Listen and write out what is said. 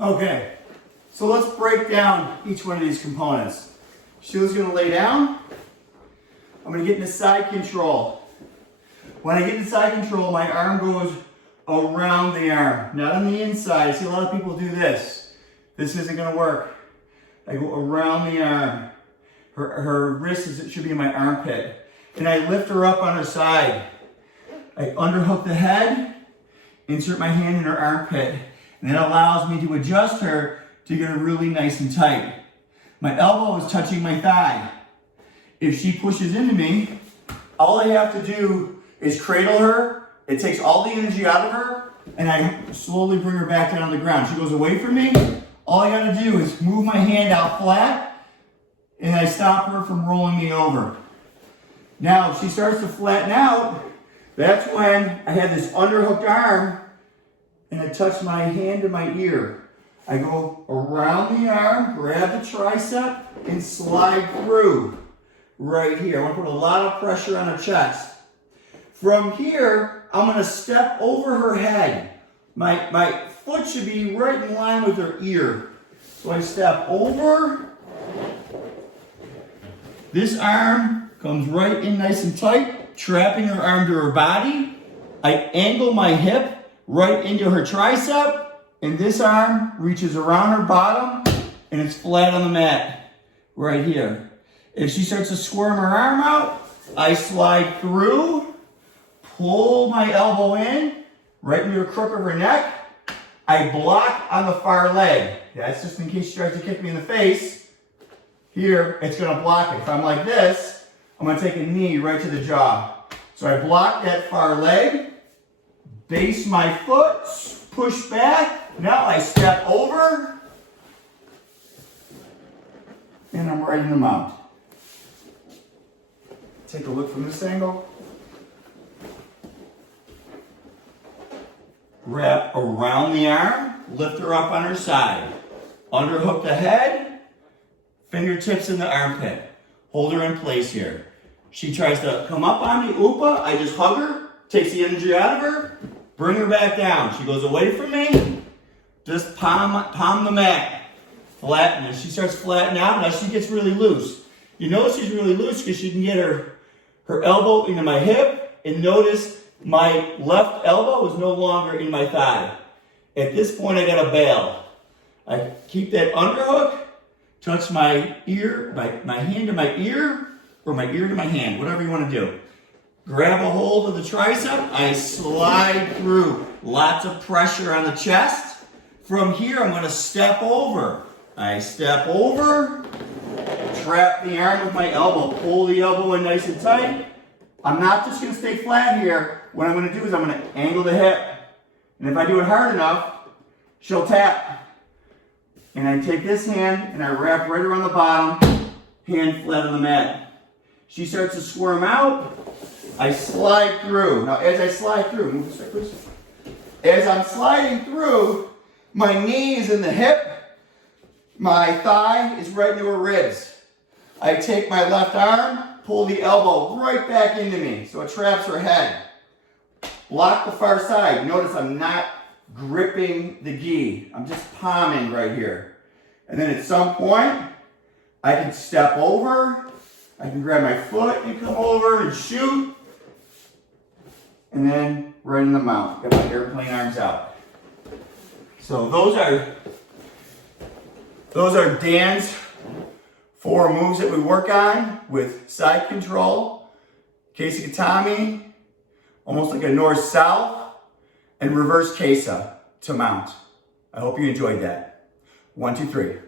Okay, so let's break down each one of these components. Sheila's gonna lay down. I'm gonna get into side control. When I get into side control, my arm goes around the arm, not on the inside. I see a lot of people do this. This isn't gonna work. I go around the arm. Her wrist should be in my armpit. And I lift her up on her side. I underhook the head, insert my hand in her armpit, and that allows me to adjust her to get her really nice and tight. My elbow is touching my thigh. If she pushes into me, all I have to do is cradle her. It takes all the energy out of her, and I slowly bring her back down on the ground. She goes away from me. All I gotta do is move my hand out flat, and I stop her from rolling me over. Now, if she starts to flatten out, that's when I have this underhooked arm, and I touch my hand to my ear. I go around the arm, grab the tricep, and slide through right here. I want to put a lot of pressure on her chest. From here, I'm going to step over her head. My foot should be right in line with her ear. So I step over. This arm comes right in nice and tight, trapping her arm to her body. I angle my hip right into her tricep, and this arm reaches around her bottom, and it's flat on the mat right here. If she starts to squirm her arm out, I slide through, pull my elbow in, right into the crook of her neck. I block on the far leg. That's just in case she tries to kick me in the face. Here, it's gonna block it. If I'm like this, I'm gonna take a knee right to the jaw. So I block that far leg, base my foot, push back. Now I step over, and I'm right in the mount. Take a look from this angle. Wrap around the arm, lift her up on her side. Underhook the head, fingertips in the armpit. Hold her in place here. She tries to come up on me, oopa, I just hug her, takes the energy out of her, bring her back down. She goes away from me, just palm the mat. Flatten. As she starts flattening out, now she gets really loose. You notice she's really loose because she can get her elbow into my hip, and notice my left elbow is no longer in my thigh. At this point, I gotta bail. I keep that underhook, touch my ear, my hand to my ear, or my ear to my hand, whatever you want to do. Grab a hold of the tricep, I slide through. Lots of pressure on the chest. From here, I'm gonna step over. I step over, trap the arm with my elbow, pull the elbow in nice and tight. I'm not just gonna stay flat here. What I'm gonna do is I'm gonna angle the hip. And if I do it hard enough, she'll tap. And I take this hand and I wrap right around the bottom, hand flat on the mat. She starts to squirm out, I slide through. Now as I slide through, move this way please. As I'm sliding through, my knee is in the hip, my thigh is right into her ribs. I take my left arm, pull the elbow right back into me so it traps her head. Block the far side. Notice I'm not gripping the gi. I'm just palming right here. And then at some point, I can step over. I can grab my foot and come over and shoot. And then right in the mount. Got my airplane arms out. So those are Dan's 4 moves that we work on with side control, Kesa Gatame, almost like a north-south, and reverse Kesa to mount. I hope you enjoyed that. 1, 2, 3.